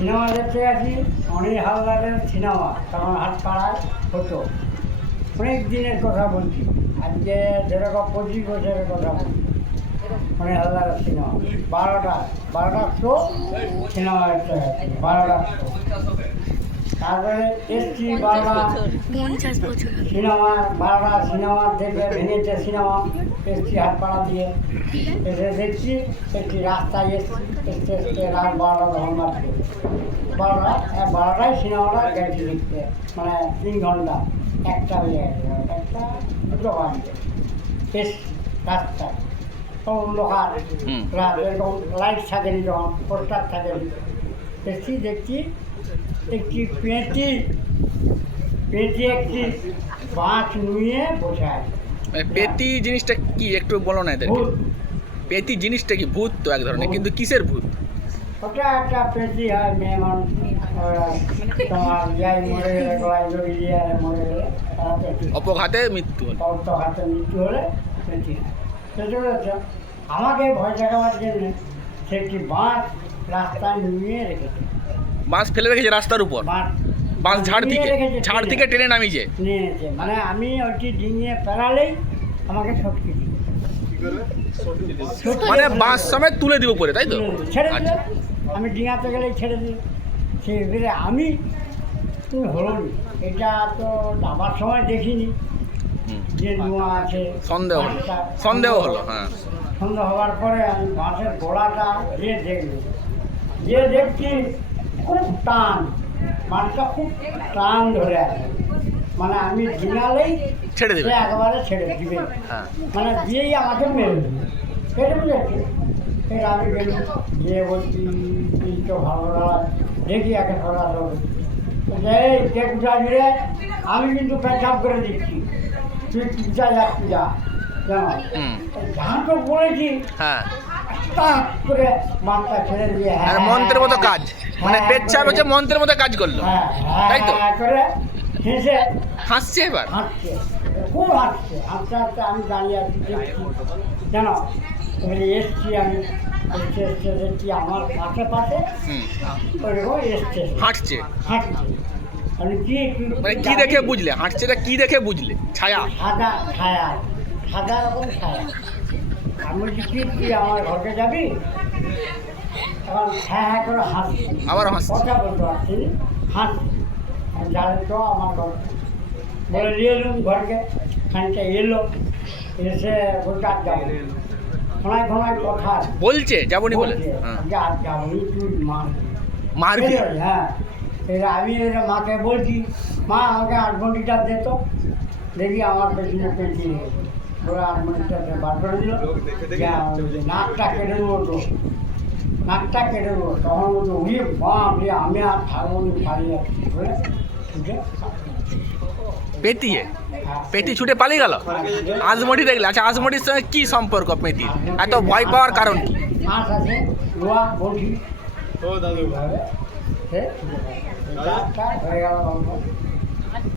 Cinema দেখতে গেছি অনিল হালদারের সিনেমা, তখন হাটপাড়ায় হতো। অনেক দিনের কথা বলছি, আজকে যেরকম 25 বছরের কথা বলছি। অনিল হালদারের সিনেমা 12টার শো সিনেমা দেখতে গেছি, 12টার শো। তারপরে এসছি 50 বছর সিনেমা, 12টা সিনেমা দেখে ভেঙেছে সিনেমা। এসছি হাটপাড়া দিয়ে, এসে দেখছি একটি রাস্তায় এসছে রাত 12টা তখন বাজছে। 12টায় সিনেমাটা গেছি দেখতে, মানে 3 ঘন্টা, একটা হয়ে গেছে, একটা দুটো বাজছে। এসছি রাস্তায়, তখন অন্ধকার রাত, এরকম লাইট থাকেনি, তখন পোস্টার থাকেনি। এসছি দেখছি একটি পেঁটি একটি বাঁশ নুয়ে বসে আছে। পেতি জিনিসটা কি একটু বলো না এদেরকে। ভূত, পেতি জিনিসটা কি? ভূত তো এক ধরনের, কিন্তু কিসের ভূত? ওটা একটা পেঁটি হয়, মেয়ে মানুষ তোমার যাই মরে গেলে, গলায় দড়ি দিয়ে মরে গেলে তারা পেঁটি, অপঘাতে মৃত্যু হলো। হাতে মৃত্যু হলে পেঁটি হয়। সেটা হচ্ছে আমাকে ভয় দেখাবার জন্য সে একটি বাঁশ রাস্তায় নুয়ে রেখেছে। বাঁশ ফেলে রেখেছে রাস্তার উপর, বাঁশ ঝাড় থেকে টেনে নামিয়েছে। নিয়েছে, মানে আমি ওইটি ডিঙিয়ে পেরালেই আমাকে ছটকে দিই, মানে বাঁশ সমেত তুলে দিব পরে, তাই তো? ছেড়ে দিল। আচ্ছা। আমি ডিঙাতে গেলেই ছেড়ে দিই। সে এবারে আমি তুমি হলো নি, এটা তো যাবার সময় দেখিনি যে নোয়া আছে। সন্দেহ হলো, বাঁশটা সন্দেহ হলো, হ্যাঁ। সন্দেহ হওয়ার পরে আমি বাঁশের গোড়াটা দেখছি খুব টান, বাঁশটা খুব টান ধরে আছে, মানে আমি ডিঙালেই ছেড়ে দেবে। সে একেবারে ছেড়ে দিবে, হ্যাঁ। মানে দিয়েই আমাকে মেরে দিবে। সেটা বুঝেছি। ফের আমি গেলাম, গিয়ে বলছি তুই তো ভালো নয়, দেখি একে সরাসরি এই কে কোথায় রে, আমি কিন্তু পেছাব করে দিচ্ছি, তুই কোথায় যাচ্ছি যা, জানো ধান তো বলেছি। হ্যাঁ, টাক করে মাথা ছেড়ে দিয়ে আর মন্ত্রের মতো কাজ, মানে পেচ্ছাপ হচ্ছে মন্ত্রের মতো কাজ করলো, তাই তো? করে হেসে হাসছে এবার। হাঁটছে, খুব হাঁটছে, হাঁটতে হাঁটতে আমি দাঁড়িয়ে আছি দেখছি, জানো এবারে এসছি আমি, এসছে দেখছি আমার পাশে ওইরকম এসছে, হাঁটছে, আমি মানে কি দেখে বুঝলে হাঁটছেটা? কি দেখে বুঝলে? ছায়া? সাদা ছায়া, সাদা রকম ছায়া। আমি বলছি কি আমার ঘরকে যাবি? এখন হ্যাঁ করে হাসছি, আবার হাসছে। কথা বলতে পারছি, হাসছি। আমি যাই তো আমার ঘর বলে নিয়ে এলুম ঘরকে, খানিকটা এলো, এসে বলতে আর যাবো, ঘনায় কথা বলছে যাবনি বলে? হ্যাঁ। যে আর যাবনি, তুই মারবি? হ্যাঁ। আমি মাকে বলছি, মা আমাকে 8 ঘন্টিটা দে তো, দেখি আমার পেছনে পেঁচিয়ে গেছে। ওরা 8 ঘন্টিটা বার করে দিল, নাকটা কেটে দেবো তো, নাকটা কেটে দেবো। তখন বলতো উড়িয়ে বাপ রে, আমি আর থাকবো না, পালিয়ে যাচ্ছি বলে ছুটে পেতিয়ে পেতি ছুটে পালিয়ে গেল। আজমটি দেখলে? আচ্ছা, আজমটির সঙ্গে কি সম্পর্ক পেতির? এত ভয় পাওয়ার কারণ কি? মাছ আছে, লোয়া বলছি হয়ে গেল।